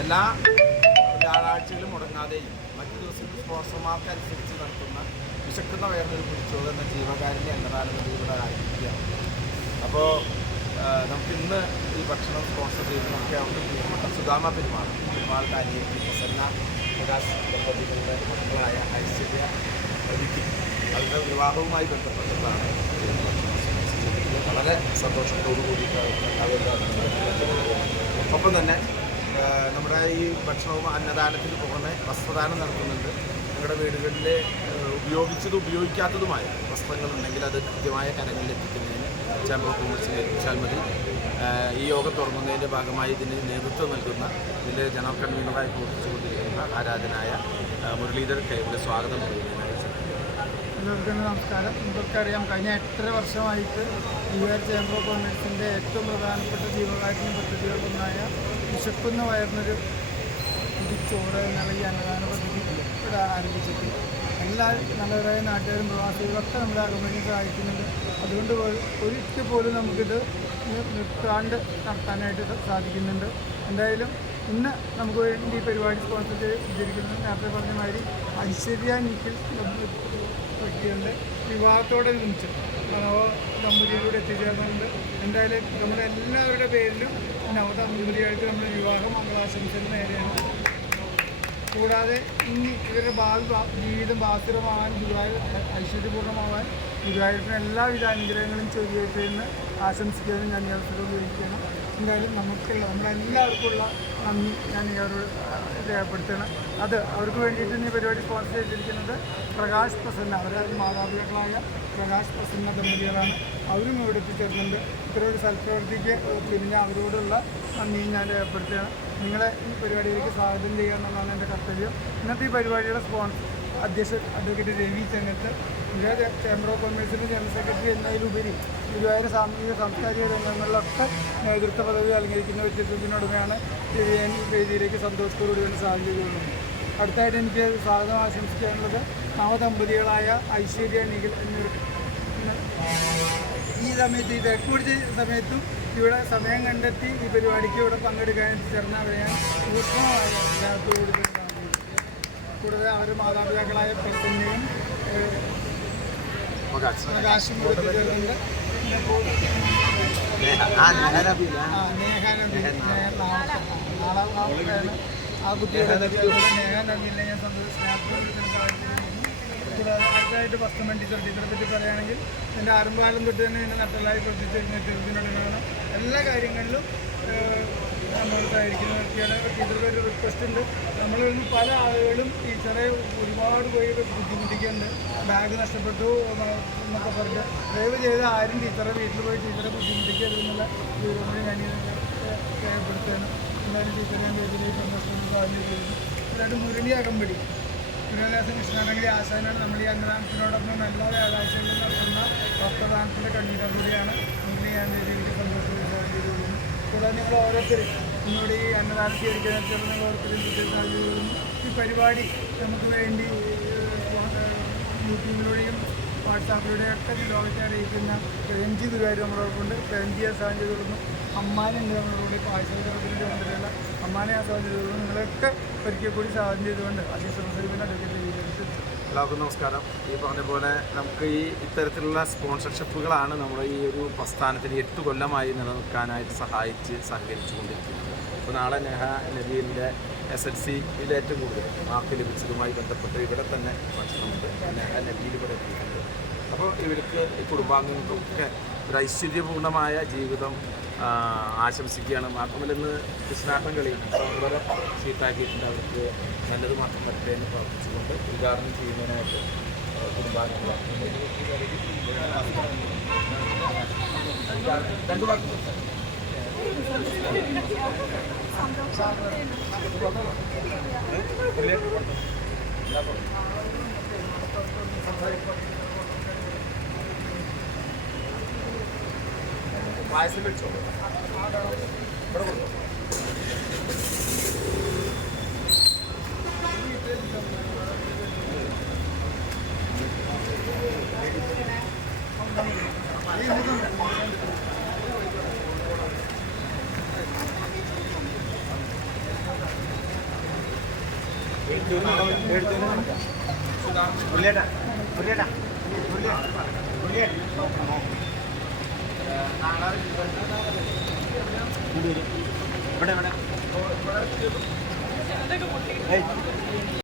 എല്ലാ വ്യാഴാഴ്ചയിലും മുടങ്ങാതെയും മറ്റു ദിവസങ്ങളിൽ സ്പോൺസർമാർക്ക് അനുസരിച്ച് നടത്തുന്ന വിശക്കുന്ന വേറൊരു പിടിച്ചോട് എന്ന ജീവകാരുണ്യ എന്നതാണ് ഇവിടെ ആരംഭിക്കുകയാണ് അപ്പോൾ നമുക്ക് ഇന്ന് ഈ ഭക്ഷണം സ്പോൺസർ ചെയ്ത് നമുക്ക് അവർക്ക് സുധാമ പെരുമാൾ പെരുമാൾ അനിയത്തി പ്രസന്ന പ്രകാശ് ദമ്പതികളുടെ മക്കളായ ഐശ്വര്യ വിധി അവരുടെ വിവാഹവുമായി ചെയ്തിട്ടുള്ളത്. വളരെ സന്തോഷത്തോടു കൂടിയിട്ടാണ് അവരുടെ ഒപ്പം തന്നെ നമ്മുടെ ഈ ഭക്ഷണവും അന്നദാനത്തിന് പുറമെ വസ്ത്രദാനം നടത്തുന്നുണ്ട്. നിങ്ങളുടെ വീടുകളിൽ ഉപയോഗിച്ചതും ഉപയോഗിക്കാത്തതുമായ വസ്ത്രങ്ങളുണ്ടെങ്കിൽ അത് കൃത്യമായ കരങ്ങളിൽ എത്തിക്കുന്നതിന് ചേംബർ ഓഫ് കൊമേഴ്സിനെ ഏൽപ്പിച്ചാൽ മതി ഈ യോഗം തുടങ്ങുന്നതിന്റെ ഭാഗമായി ഇതിന് നേതൃത്വം നൽകുന്ന ഇതിന്റെ ജനറൽ കൺവീനറായി പ്രവർത്തിച്ചുകൊണ്ടിരിക്കുന്ന ആരാധനായ മുരളീധർ കേവലെ സ്വാഗതം പറയുന്നതിനായി എല്ലാവർക്കും നമസ്കാരം. നിങ്ങൾക്കറിയാം കഴിഞ്ഞ എട്ടര വർഷമായിട്ട് യു ആർ ചേംബർ ഓഫ് കോമേഴ്സിന്റെ ഏറ്റവും പ്രധാനപ്പെട്ട ജീവകാരുണ്യ പദ്ധതികളൊന്നായ വിശക്കുന്ന വയറിനൊരു ചോറ് എന്നുള്ള ഈ അന്നദാന പദ്ധതി ഇവിടെ ആരംഭിച്ചിട്ട് എല്ലാ നല്ലവരായ നാട്ടുകാരും പ്രവാസികളൊക്കെ നമ്മുടെ അകമ്പനി സഹായിക്കുന്നുണ്ട്. അതുകൊണ്ട് ഒരിക്കൽ പോലും നമുക്കിത് നിർത്താണ്ട് നടത്താനായിട്ട് സാധിക്കുന്നുണ്ട്. എന്തായാലും ഇന്ന് നമുക്ക് വേണ്ടി പരിപാടി സ്പോൺസർ ചെയ്തിരിക്കുന്നത് നേരത്തെ പറഞ്ഞ മാതിരി ഐശ്വര്യ നിഖിൽ വ്യക്തികളുടെ വിവാഹത്തോടെ നിന്നിച്ച് ദമ്പതിയിലൂടെ എത്തിച്ചേർന്നുണ്ട് എന്തായാലും നമ്മുടെ എല്ലാവരുടെ പേരിലും നവ ദമ്പതിയായിട്ട് നമ്മുടെ വിവാഹ മംഗളാശംസകൾ നേരെയാണ്. കൂടാതെ ഇനി ഇവരുടെ ഭാവി ജീവിതം ബാധിതമാകാൻ ഗുരുവായൂർ ഐശ്വര്യപൂർണമാവാൻ ഗുരുവായൂരിന് എല്ലാവിധ അനുഗ്രഹങ്ങളും ചൊല്ലിയിട്ട് എന്ന് ആശംസിക്കാനും ഞാൻ അവസരം ഉപയോഗിക്കണം എന്തായാലും നമുക്കുള്ള നമ്മളെല്ലാവർക്കുമുള്ള നന്ദി ഞാൻ ഈ അവരോട് രേഖപ്പെടുത്തണം അത് അവർക്ക് വേണ്ടിയിട്ട് ഈ പരിപാടി സ്പോൺസർ ചെയ്തിരിക്കുന്നത് പ്രകാശ് പ്രസന്ന. അവരുടെ മാതാപിതാക്കളായ പ്രകാശ് പ്രസന്ന ദമ്പതികളാണ് അവരും ഇവിടെ എത്തിച്ചേർന്നുണ്ട് ഇത്തരം ഒരു സൽപ്രവർത്തിക്ക് പിന്നെ അവരോടുള്ള നന്ദി ഞാൻ രേഖപ്പെടുത്തുകയാണ്. നിങ്ങളെ ഈ പരിപാടിയിലേക്ക് സ്വാഗതം ചെയ്യുക എന്നുള്ളതാണ് എന്റെ കർത്തവ്യം. ഇന്നത്തെ ഈ പരിപാടിയുടെ സ്പോൺസർ അധ്യക്ഷൻ advocate Ravi Chennath Guruvayur chamber of കൊമേഴ്സിന്റെ general secretary എന്നതിലുപരി ഗുരുവായൂർ സാമൂഹിക സാംസ്കാരിക രംഗങ്ങളിലൊക്കെ നേതൃത്വ പദവി അലങ്കരിക്കുന്ന വ്യക്തിത്വത്തിനുടമയാണ് ഞാൻ ഈ വേദിയിലേക്ക് സന്തോഷത്തോടുകൂടി വേണ്ടി സാഹചര്യമുള്ളത് അടുത്തായിട്ട് എനിക്ക് സ്വാഗതം ആശംസിക്കാനുള്ളത് നവദമ്പതികളായ ഐശ്വര്യ നിഖിൽ എന്നിവർക്ക് ഈ സമയത്ത് ഈ തിരക്ക് പിടിച്ച സമയത്തും ഇവിടെ സമയം കണ്ടെത്തി ഈ പരിപാടിക്ക് ഇവിടെ പങ്കെടുക്കാൻ ചേർന്നവരെ ഞാൻ സൂക്ഷ്മമായ കാണുന്നു. കൂടാതെ അവരുടെ മാതാപിതാക്കളായ പ്രസന്നയും പ്രകാശും കൂടെ ചേർന്നുണ്ട് പിന്നെ കൂ- ആ കുട്ടിയുടെ നേഹാനന്ദിനെ ഞാൻ കൂടാതെ വസ്തുമൻ ടീച്ചർ ടീച്ചറെ പറ്റി പറയുകയാണെങ്കിൽ എന്റെ ആരംഭകാലം തൊട്ട് തന്നെ എന്നെ നട്ടലായി പ്രവർത്തിച്ചിരുന്ന ടീച്ചറിനോടാണ് എല്ലാ കാര്യങ്ങളിലും നമ്മളായിരിക്കുന്ന വ്യക്തിയാണ് ടീച്ചറുടെ ഒരു റിക്വസ്റ്റ് ഉണ്ട്. നമ്മൾ നിന്ന് പല ആളുകളും ടീച്ചറെ ഒരുപാട് പോയി ബുദ്ധിമുട്ടിക്കുന്നുണ്ട്. ബാഗ് നഷ്ടപ്പെട്ടു എന്ന- എന്നൊക്കെ പറഞ്ഞ് ദയവ് ചെയ്ത് ആരും ടീച്ചറെ വീട്ടിൽ പോയി ടീച്ചറെ ബുദ്ധിമുട്ടിക്കരുതെന്നുള്ള വിവരങ്ങൾ ഞാൻ രേഖപ്പെടുത്തുകയാണ്. എന്തായാലും ടീച്ചറെ ഞാൻ വേദിയിൽ സന്ദർശനം സ്വാഗതം ചെയ്യുന്നു മുരളി അകമ്പടി. ഗുരുദാസ കൃഷ്ണാനഗരി ആശാനാണ് നമ്മൾ ഈ അന്നദാനത്തിനോടൊപ്പം എല്ലാ വ്യാഴാഴ്ചകളിലും നടത്തുന്ന ഭക്തദാനത്തിന്റെ കണ്ണീരം കൂടിയാണ് മുരളി ഞാൻ വീട്ടിൽ സന്തോഷം കൂടാതെ നിങ്ങൾ ഓരോരുത്തരും ഈ അന്നദാനം സ്വീകരിക്കാൻ സാഹചര്യം ഈ പരിപാടി നമുക്ക് വേണ്ടി യൂട്യൂബിലൂടെയും വാട്സാപ്പിലൂടെയും ഒക്കെ ലോകത്തെ അറിയിക്കുന്ന രഞ്ജി ഗുരുവായൂർ നമ്മളോടൊപ്പമുണ്ട് രഞ്ജിയെ സാധനം തുടർന്നു അമ്മാനെ അമ്മാനുണ്ട് നമ്മളോട് ഇപ്പോൾ ആശയത്തിന്റെ കൊണ്ടുവരുന്ന അമ്മാനെ ആ സാഹചര്യം നിങ്ങളൊക്കെ ഒരിക്കൽ കൂടി സാധനം ചെയ്തുകൊണ്ട് അസീസ് മുസലിമിനെ അഡ്വക്കേറ്റ് ചെയ്തിട്ട് എല്ലാവർക്കും നമസ്കാരം. ഈ പറഞ്ഞ പോലെ നമുക്ക് ഈ ഇത്തരത്തിലുള്ള സ്പോൺസർഷിപ്പുകളാണ് നമ്മുടെ ഈ ഒരു പ്രസ്ഥാനത്തിന് എട്ട് കൊല്ലമായി നിലനിൽക്കാനായിട്ട് സഹായിച്ച് സഹകരിച്ചു കൊണ്ടിരിക്കുന്നത് അപ്പോൾ നാളെ നെഹ നബീലിന്റെ എസ് എൽ സിയിൽ ഏറ്റവും കൂടുതൽ മാർക്ക് ലഭിച്ചതുമായി ബന്ധപ്പെട്ട് ഇവിടെ തന്നെ ഭക്ഷണമുണ്ട്. നെഹ നബീൽ ഇവിടെ എത്തിയിട്ടുണ്ട്. അപ്പോൾ ഇവർക്ക് കുടുംബാംഗങ്ങൾക്കൊക്കെ ഒരു ഐശ്വര്യപൂർണമായ ജീവിതം ആശംസിക്കുകയാണ്. മാത്രമല്ല ഇന്ന് കൃഷ്ണാട്ടം കളി വളരെ ഷീട്ടാക്കിയിട്ടുണ്ട് അവർക്ക് നല്ലത് മാത്രം വരട്ടെ എന്ന് പ്രാർത്ഥിച്ചുകൊണ്ട് ഉദ്ഘാടനം ചെയ്യുന്നതിനായിട്ട് കുടുംബാംഗങ്ങളാണ് കുടുംബാംഗങ്ങളെ രണ്ട് വാക്ക് बाय से मिल चुका है, बड़ा बड़ा നാളെ